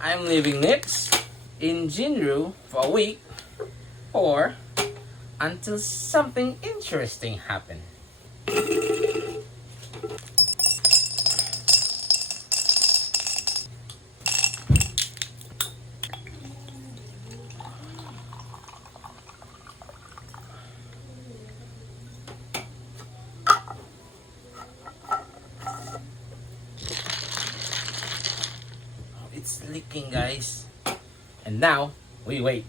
I'm living next in Jinru for a week or until something interesting happens. It's leaking, guys. And now, we wait.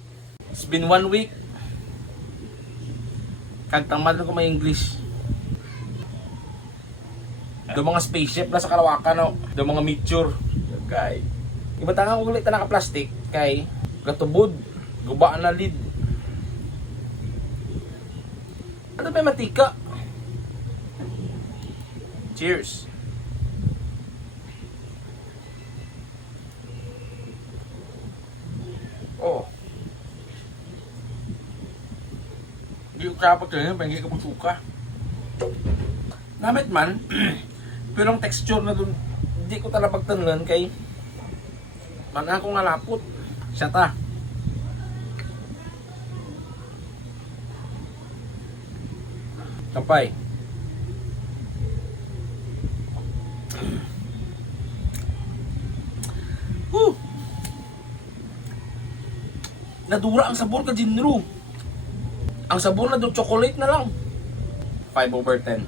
It's been 1 week. Kagtamad ko may English. Do mga spaceship na sa kalawakan, no? Do mga meteor. Kay. Ibatangan ko ulit na naka-plastic. Kay, katubod. Gubaan na lid. Ano ba yung matika? Cheers. Oh. Hindi ko kapag ganyan, pengi ka butuka. Namit man, pero ang texture na dun, hindi ko talaga pagtanlan kay man ako nga lapot. Siya ta. Kampay. Woo! Nadura ang sabor ka Jinru. Ang sabor na do chocolate na lang. 5/10.